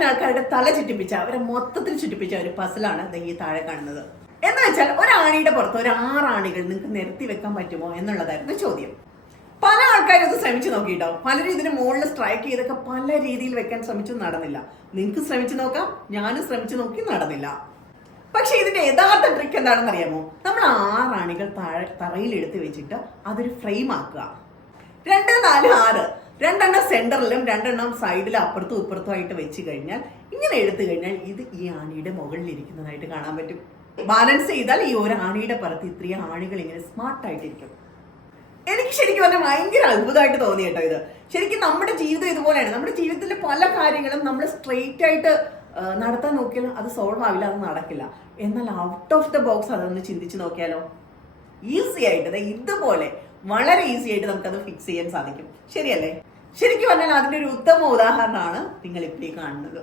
ആയിരക്കണക്കിന് ആൾക്കാരുടെ തല ചുറ്റിപ്പിച്ച, അവരെ മൊത്തത്തിൽ ചുറ്റിപ്പിച്ച ഒരു പസിലാണ് ഈ താഴെ കാണുന്നത്. എന്ന് വെച്ചാൽ ഒരാണിയുടെ പുറത്ത് ഒരു 6 ആണികൾ നിങ്ങൾക്ക് നിരത്തി വെക്കാൻ പറ്റുമോ എന്നുള്ളതായിരുന്നു ചോദ്യം. പല ആൾക്കാരും ഇത് ശ്രമിച്ചു നോക്കിയിട്ടോ. പലരും ഇതിന് മുകളിൽ സ്ട്രൈക്ക് ചെയ്തൊക്കെ പല രീതിയിൽ വെക്കാൻ ശ്രമിച്ചു, നടന്നില്ല. നിങ്ങൾക്ക് ശ്രമിച്ചു നോക്കാം, ഞാനും ശ്രമിച്ചു നോക്കി, നടന്നില്ല. പക്ഷെ ഇതിന്റെ യഥാർത്ഥ ട്രിക്ക് എന്താണെന്ന് അറിയാമോ? നമ്മൾ 6 ആണികൾ തറയിൽ എടുത്ത് വെച്ചിട്ട് അതൊരു ഫ്രെയിം ആക്കുക. 2, 4, 6 2 സെന്ററിലും 2 സൈഡിലും അപ്പുറത്തും ഇപ്പുറത്തും ആയിട്ട് വെച്ച് കഴിഞ്ഞാൽ, ഇങ്ങനെ എടുത്തു കഴിഞ്ഞാൽ ഇത് ഈ ആണിയുടെ മുകളിൽ ഇരിക്കുന്നതായിട്ട് കാണാൻ പറ്റും. ബാലൻസ് ചെയ്താൽ ഈ ഒരു ആണിയുടെ പുറത്ത് ഇത്രയും ആണികൾ ഇങ്ങനെ സ്മാർട്ടായിട്ടിരിക്കും. എനിക്ക് ശരിക്കും പറഞ്ഞാൽ ഭയങ്കര അത്ഭുതമായിട്ട് തോന്നി കേട്ടോ ഇത്. ശരിക്കും നമ്മുടെ ജീവിതം ഇതുപോലെയാണ്. നമ്മുടെ ജീവിതത്തിലെ പല കാര്യങ്ങളും നമ്മൾ സ്ട്രെയിറ്റ് ആയിട്ട് നടത്താൻ നോക്കിയാലും അത് സോൾവ് ആവില്ല, അത് നടക്കില്ല. എന്നാൽ ഔട്ട് ഓഫ് ദ ബോക്സ് അതൊന്ന് ചിന്തിച്ച് നോക്കിയാലോ, ഈസി ആയിട്ട് ഇതുപോലെ വളരെ ഈസി ആയിട്ട് നമുക്കത് ഫിക്സ് ചെയ്യാൻ സാധിക്കും. ശരിയല്ലേ? ശരിക്കും പറഞ്ഞാൽ അതിന്റെ ഒരു ഉത്തമ ഉദാഹരണമാണ് നിങ്ങൾ ഇപ്പോൾ കാണുന്നത്.